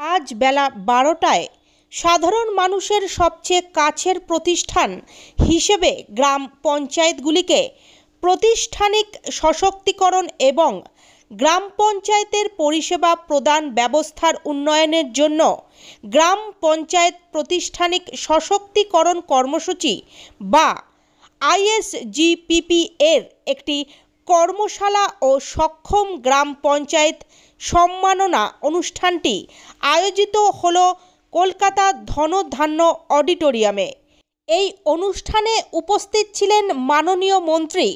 আজ বেলা 12টায় সাধারণ মানুষের সবচেয়ে কাছের প্রতিষ্ঠান হিসেবে গ্রাম পঞ্চায়েতগুলিকে প্রাতিষ্ঠানিক সশক্তিকরণ এবং গ্রাম পঞ্চায়েতের পরিষেবা প্রদান ব্যবস্থার উন্নয়নের জন্য গ্রাম পঞ্চায়েত প্রাতিষ্ঠানিক সশক্তিকরণ কর্মসূচি বা আইএসজিপিপি এর একটি কর্মশালা ও সক্ষম গ্রাম পঞ্চায়েত সম্মাননা অনুষ্ঠানটি আয়োজিত হল কলকাতা ধনধান্য অডিটোরিয়ামে। এই অনুষ্ঠানে উপস্থিত ছিলেন মাননীয় মন্ত্রী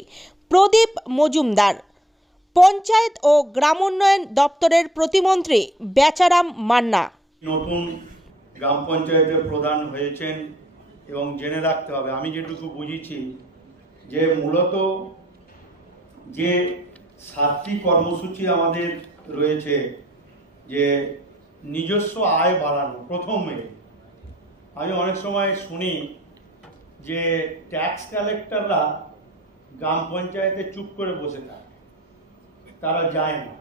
প্রদীপ মজুমদার, পঞ্চায়েত ও গ্রামোন্নয়ন দপ্তরের প্রতিমন্ত্রী বেচারাম মান্না। নতুন গ্রাম পঞ্চায়েতের প্রধান হয়েছেন এবং জেনে রাখতে হবে, আমি যেটুকু বুঝেছি যে মূলত যে 7টি কর্মসূচি আমাদের রয়েছে, যে নিজস্ব আয় বাড়ানো। প্রথমে আমি অনেক সময় শুনি যে ট্যাক্স কালেক্টররা গ্রাম পঞ্চায়েতে চুপ করে বসে থাকে, তারা যায় না।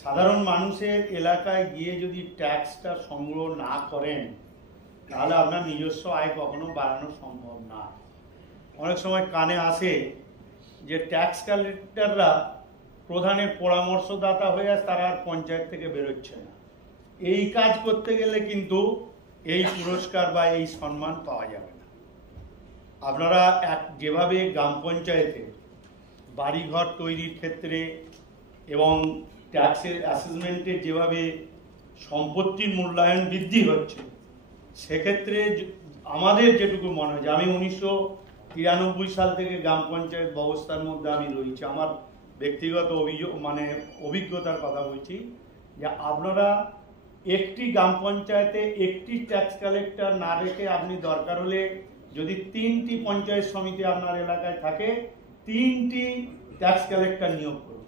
সাধারণ মানুষের এলাকায় গিয়ে যদি ট্যাক্সটা সংগ্রহ না করেন তাহলে আপনার নিজস্ব আয় কখনো বাড়ানো সম্ভব না। অনেক সময় কানে আসে যে ট্যাক্স কালেক্টররা প্রধানের পরামর্শদাতা হয়ে আছে, তারা আর পঞ্চায়েত থেকে বেরোচ্ছে না। এই কাজ করতে গেলে কিন্তু এই পুরস্কার বা এই সম্মান পাওয়া যাবে না। আপনারা যেভাবে গ্রাম পঞ্চায়েতে বাড়িঘর তৈরির ক্ষেত্রে এবং ট্যাক্সের অ্যাসেসমেন্টের যেভাবে সম্পত্তির মূল্যায়ন বৃদ্ধি হচ্ছে, সেক্ষেত্রে আমাদের যেটুকু মনে হয় যে আমি 1993 সাল থেকে গ্রাম পঞ্চায়েত ব্যবস্থার মধ্যে আমি রয়েছি, আমার ব্যক্তিগত অভিজ্ঞতার কথা বলছি যে আপনারা একটি গ্রাম পঞ্চায়েতে একটি ট্যাক্স কালেক্টর না রেখে আপনি দরকার হলে যদি 3টি পঞ্চায়েত সমিতি আপনার এলাকায় থাকে 3টি ট্যাক্স কালেক্টর নিয়োগ করুন।